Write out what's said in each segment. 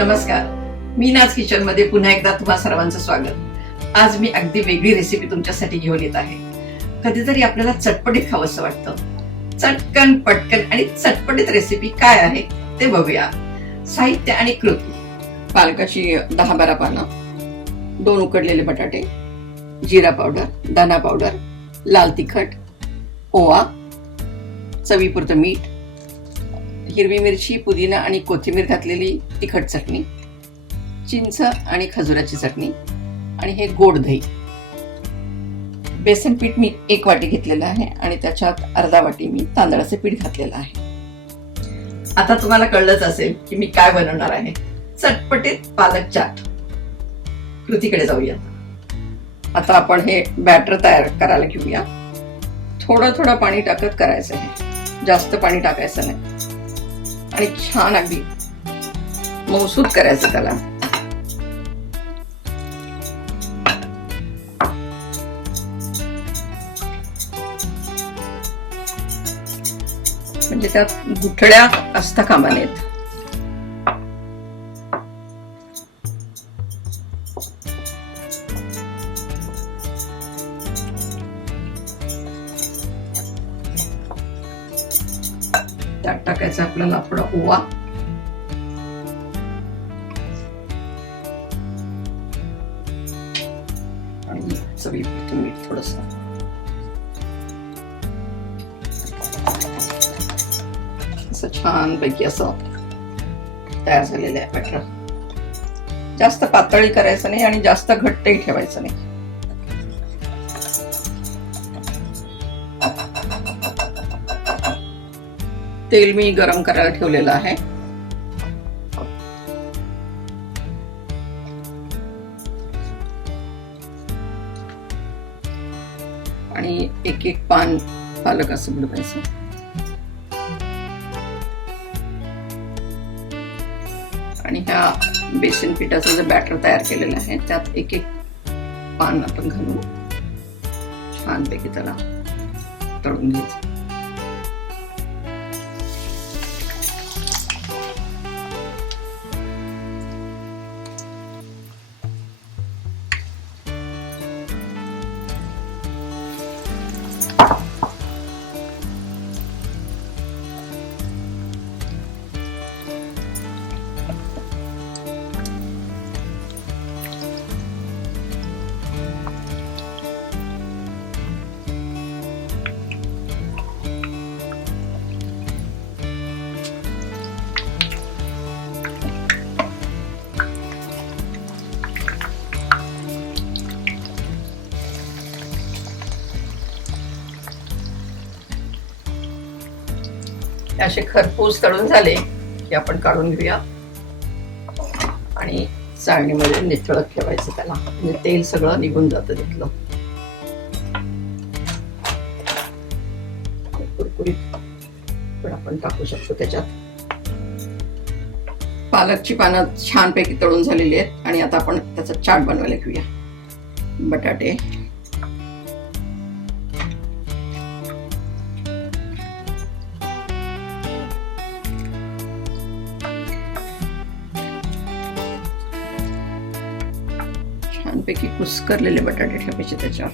नमस्कार, मी नाच किचन मध्ये पुन्हा एकदा तुम्हा सर्वांचं स्वागत. आज मी अगदी वेगळी रेसिपी तुमच्यासाठी घेऊन येत आहे. कधीतरी आपल्याला चटपटीत खावंसं वाटतं. चटकन पटकन आणि चटपटीत रेसिपी काय आहे ते बघूया. साहित्य आणि कृती: पालकाची 10-12 पानं, 2 उकडलेले बटाटे, जिरा पावडर, धना पावडर, लाल तिखट, ओवा, चवीपुरतं मीठ, हिरवी मिरची, पुदिना आणि कोथिंबीर घातलेली तिखट चटणी, चिंच आणि खजुराची चटणी आणि हे गोड दही. बेसन पीठ मी 1 वाटी घेतलेलं आहे आणि त्याच्यात अर्धा वाटी मी तांदळाचे पीठ घातलेलं आहे. आता तुम्हाला कळलंच असेल की मी काय बनवणार आहे. चटपटीत पालक चाट. कृतीकडे जाऊया. आता आपण हे बॅटर तयार करायला घेऊया. थोडं थोडं पाणी टाकत करायचं आहे, जास्त पाणी टाकायचं नाही आणि छान अगदी मऊसूत करायचं त्याला. म्हणजे त्यात गुठळ्या असता कामा नयेत. त्यात टाकायचा आपल्याला थोडा ओवा, आणि चवीपुरतं मीठ थोडंसं. असं छान पैकी असं तयार झालेलं आहे बॅटर. जास्त पातळी करायचं नाही आणि जास्त घट्टही ठेवायचं नाही. तेल मी गरम करायला ठेवलेलं आहे. आणि एक एक पान पालक असं बुडवायचं. आणि ह्या बेसन पिठाचं जे बॅटर तयार केलेलं आहे त्यात एक एक पान आपण घालून छानपैकी त्याला तळून घ्यायचं. असे खरपूस तळून झाले की आपण काढून घेऊया आणि चाळणीमध्ये निथळत ठेवायचं त्याला. म्हणजे तेल सगळं निघून जातं तिथलं. कुरकुरीत पण आपण टाकू शकतो त्याच्यात. पालकची पानं छानपैकी तळून झालेली आहेत आणि आता आपण त्याचा चाट बनवायला घेऊया. बटाटे, छानपैकी कुस्करलेले बटाटे ठेवायचे त्याच्यावर.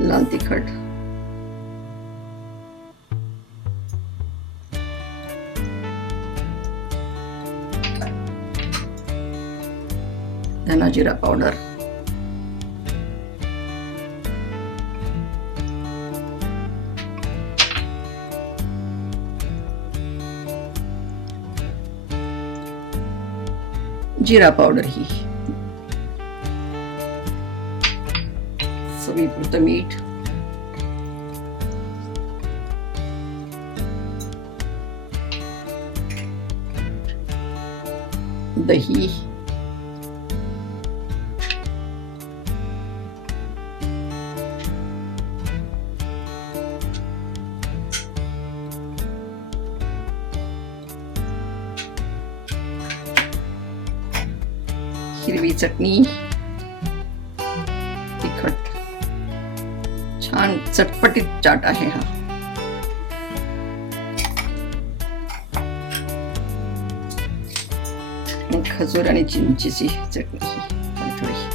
लाल तिखट, धना जिरा पावडर, जिरा पावडर ही, चवीपुरतं मीठ, दही, हिरवी चटणी, तिखट, छान चटपटीत चाट आहे हा. खजूर आणि चिंचेची चटणी थोडी थोडी.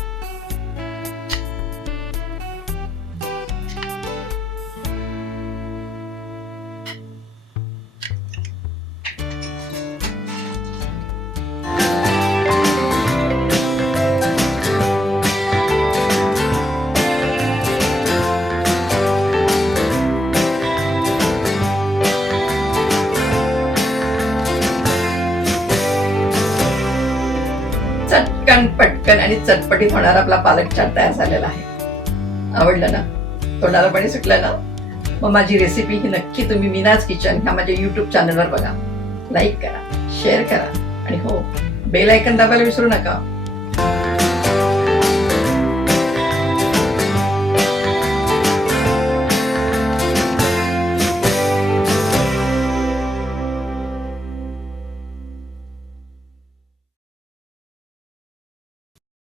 चटकन पटकन आणि चटपटीत होणारा आपला पालक चाट तयार झालेला आहे. आवडलं ना? तोंडाला पाणी सुटलं ना? मग माझी रेसिपी ही नक्की तुम्ही मीनाज किचन ह्या माझ्या युट्यूब चॅनलवर बघा. लाईक करा, शेअर करा आणि हो, बेल आयकॉन दाबायला विसरू नका.